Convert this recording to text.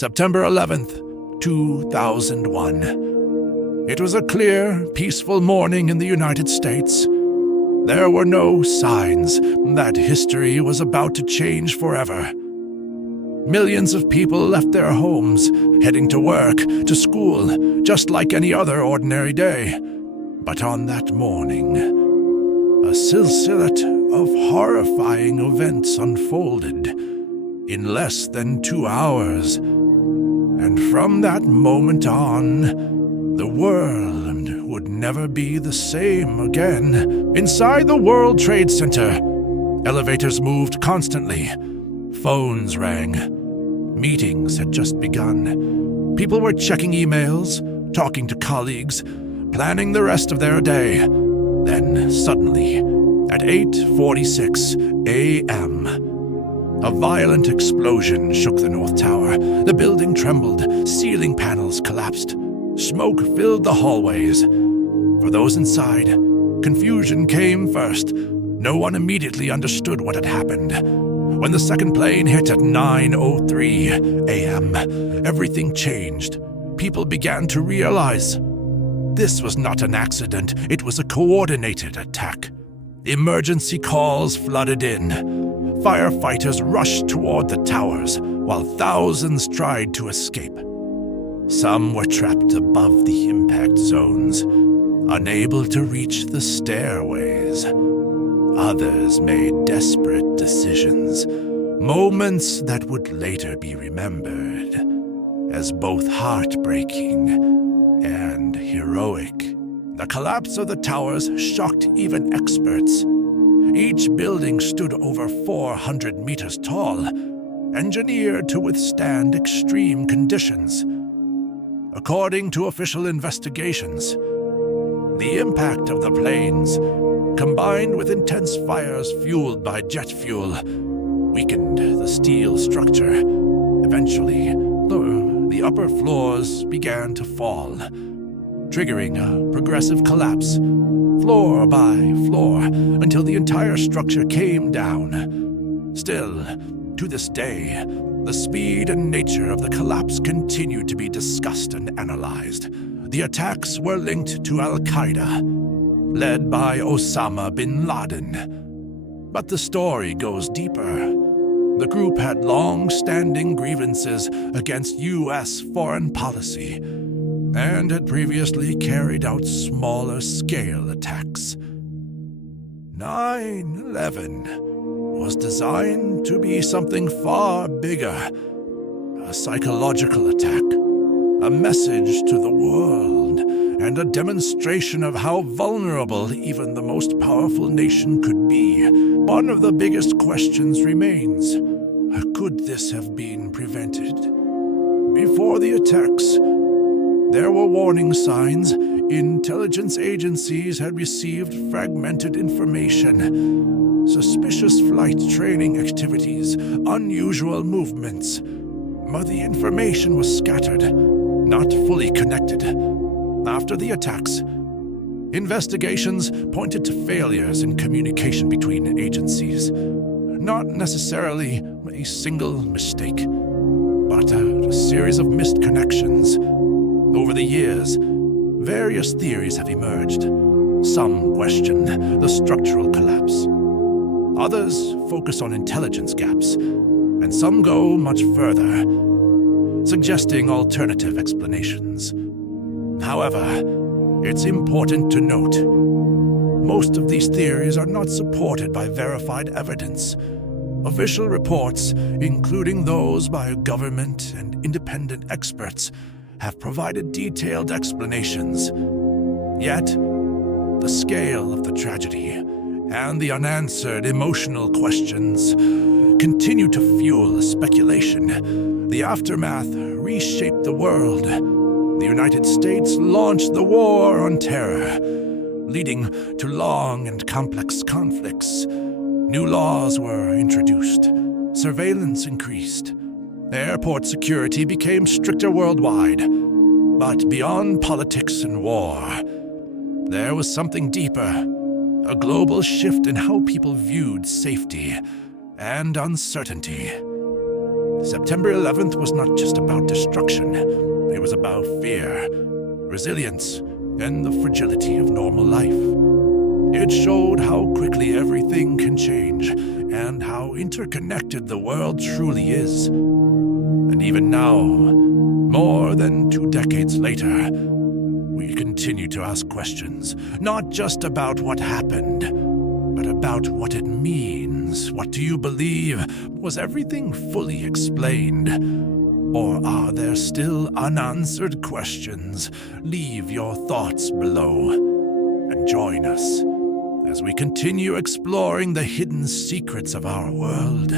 September 11th, 2001. It was a clear, peaceful morning in the United States. There were no signs that history was about to change forever. Millions of people left their homes, heading to work, to school, just like any other ordinary day. But on that morning, a silhouette of horrifying events unfolded in less than 2 hours. And from that moment on, the world would never be the same again. Inside the World Trade Center, elevators moved constantly. Phones rang. Meetings had just begun. People were checking emails, talking to colleagues, planning the rest of their day. Then, suddenly, at 8:46 a.m., a violent explosion shook the North Tower. The building trembled, ceiling panels collapsed. Smoke filled the hallways. For those inside, confusion came first. No one immediately understood what had happened. When the second plane hit at 9:03 a.m., everything changed. People began to realize this was not an accident, it was a coordinated attack. Emergency calls flooded in. Firefighters rushed toward the towers, while thousands tried to escape. Some were trapped above the impact zones, unable to reach the stairways. Others made desperate decisions, moments that would later be remembered as both heartbreaking and heroic. The collapse of the towers shocked even experts. Each building stood over 400 meters tall, engineered to withstand extreme conditions. According to official investigations, the impact of the planes, combined with intense fires fueled by jet fuel, weakened the steel structure. Eventually, the upper floors began to fall, triggering a progressive collapse, floor by floor, until the entire structure came down. Still, to this day, the speed and nature of the collapse continued to be discussed and analyzed. The attacks were linked to Al-Qaeda, led by Osama bin Laden. But the story goes deeper. The group had long-standing grievances against U.S. foreign policy and had previously carried out smaller-scale attacks. 9/11 was designed to be something far bigger, a psychological attack, a message to the world, and a demonstration of how vulnerable even the most powerful nation could be. One of the biggest questions remains: could this have been prevented? Before the attacks, there were warning signs. Intelligence agencies had received fragmented information, suspicious flight training activities, unusual movements. But the information was scattered, not fully connected. After the attacks, investigations pointed to failures in communication between agencies. Not necessarily a single mistake, but a series of missed connections. Over the years, various theories have emerged. Some question the structural collapse. Others focus on intelligence gaps, and some go much further, suggesting alternative explanations. However, it's important to note, most of these theories are not supported by verified evidence. Official reports, including those by government and independent experts, have provided detailed explanations. Yet, the scale of the tragedy and the unanswered emotional questions continue to fuel speculation. The aftermath reshaped the world. The United States launched the War on Terror, leading to long and complex conflicts. New laws were introduced, surveillance increased, airport security became stricter worldwide. But beyond politics and war, there was something deeper, a global shift in how people viewed safety and uncertainty. September 11th was not just about destruction. It was about fear, resilience, and the fragility of normal life. It showed how quickly everything can change and how interconnected the world truly is. And even now, more than 2 decades later, we continue to ask questions, not just about what happened, but about what it means. What do you believe? Was everything fully explained? Or are there still unanswered questions? Leave your thoughts below and join us as we continue exploring the hidden secrets of our world.